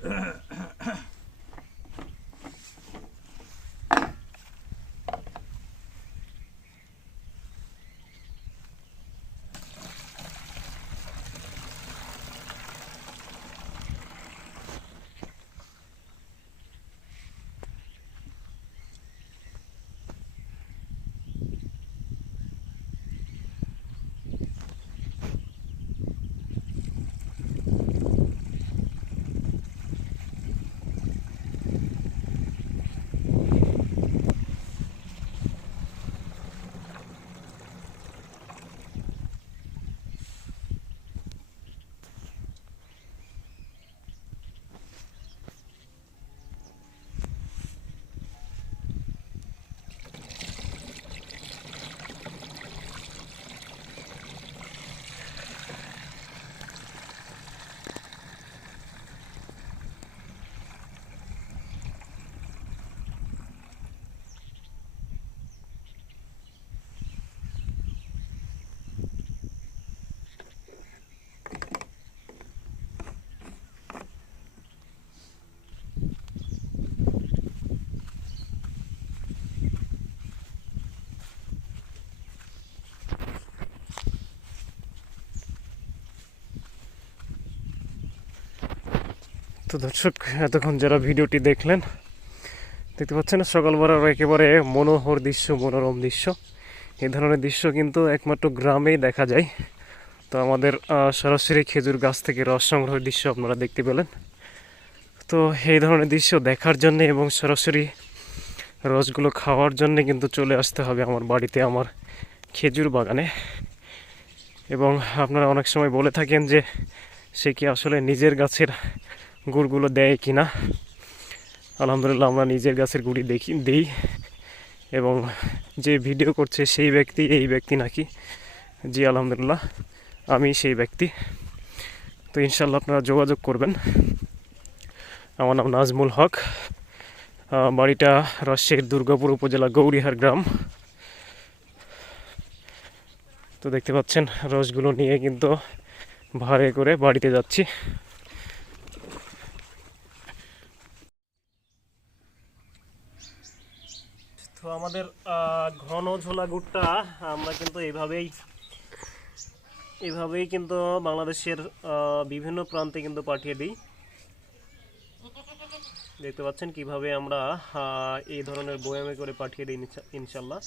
Uh-huh. তো দর্শক, এতক্ষণ যারা ভিডিওটি দেখলেন, দেখতে পাচ্ছেন সকালবেলার একেবারে মনোহর দৃশ্য, মনোরম দৃশ্য। এই ধরনের দৃশ্য কিন্তু একমাত্র গ্রামেই দেখা যায়। তো আমাদের সরাসরি খেজুর গাছ থেকে রস সংগ্রহের দৃশ্য আপনারা দেখতে পেলেন। তো এই ধরনের দৃশ্য দেখার জন্য এবং সরাসরি রসগুলো খাওয়ার জন্য কিন্তু চলে আসতে হবে আমার বাড়িতে, আমার খেজুর বাগানে। এবং আপনারা অনেক সময় বলে থাকেন যে, সে কি আসলে নিজের গাছের গুড়গুলো দেয় কি না আলহামদুলিল্লাহ আমরা নিজের গাছের গুড়ি দেখি, দিই এবং যে ভিডিও করছে সেই ব্যক্তি এই ব্যক্তি নাকি? জি, আলহামদুলিল্লাহ, আমি সেই ব্যক্তি। তো ইনশাল্লাহ আপনারা যোগাযোগ করবেন। আমার নাম নাজমুল হক। বাড়িটা রাজশাহীর দুর্গাপুর উপজেলা গৌরীহার গ্রাম। তো দেখতে পাচ্ছেন, রসগুলো নিয়ে কিন্তু ভাড়ে করে বাড়িতে যাচ্ছি। তো আমাদের ঘন ঝোলা গুড়টা আমরা কিন্তু এভাবেই এভাবেই কিন্তু বাংলাদেশের বিভিন্ন প্রান্তে কিন্তু পাঠিয়ে দিই। দেখতে পাচ্ছেন কীভাবে আমরা এই ধরনের বয়ামে করে পাঠিয়ে দিই ইনশাল্লাহ।